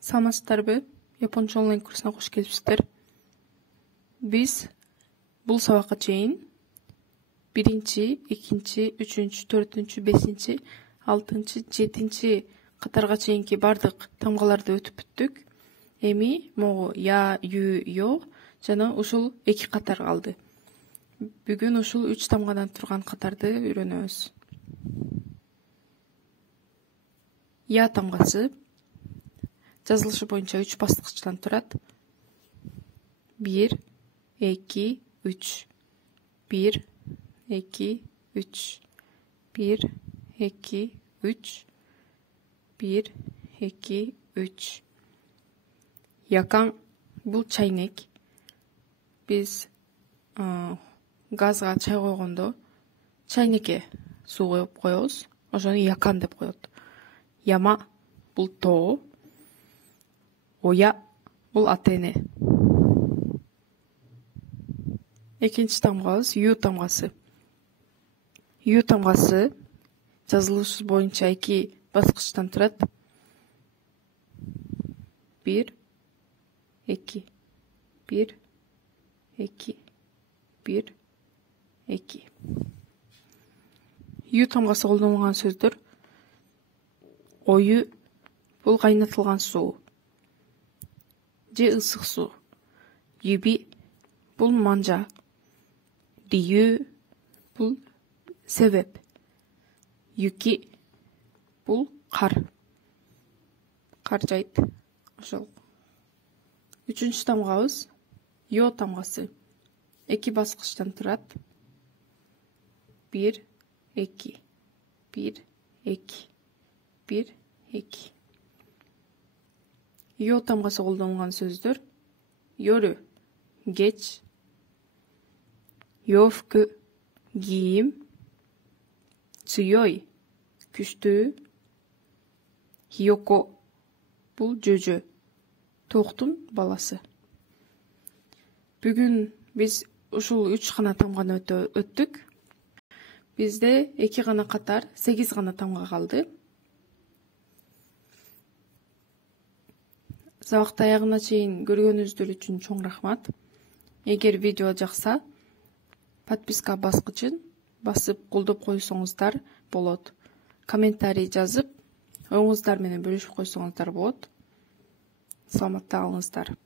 Саламатсыздарбы? Японча онлайн курсуна кош келипсиздер. Биз бул сабакка чейин 1, 2, 3, 4, 5, 6, 7 катарга чейинки бардык тамгаларды өтүп бүттүк. Эми могу я, ю, yo жана ушул 2 катар калды. Бүгүн ушул 3 тамгадан турган катарды үйрөнөбүз. Я тамгасы жазылышы боюнча 3 баскычтан турат. 1, 2, 3. 1, 2, 3. 1, 2, 3. 1, 2, 3. Якан бул чайнек. Биз газга чай койгондо чайнекке суу коюп коебуз. Ошону якан деп коет. Яма бул тоо. Оя бул ата-эне. Экинчи тамгабыз ю тамгасы. Ю тамгасы жазылышы боюнча 2 баскычтан турат. 1, 2. 1, 2. 1, 2. Ю тамгасы колдонулган сөздөр: ою бул кайнатылган суу же ысык суу. Юби бул манжа. Рию бул себеп. Юки бул кар. Кар жайт. Ошол. Үчүнчү тамгабыз yo тамгасы. 2 баскычтан турат. 1, 2. 1, 2. 1, 2. Yo тамгасы колдонулган сөздөр: йөрү, кеч. Йофку, кийим. Цуёй, күчтүү. Хиёко бул жөжө, тооктун баласы. Бүгүн биз ушул 3 гана тамганы өттүк. Бизде 2 гана катар, 8 гана тамга калды. Сабакты аягына чейин көргөнүңүздөр үчүн чоң рахмат. Эгер видео жакса, подписка баскычын басып колдоп койсоңуздар болот. Комментарий жазып, оюңуздар менен бөлүшүп койсоңуздар болот. Саламатта калыңыздар.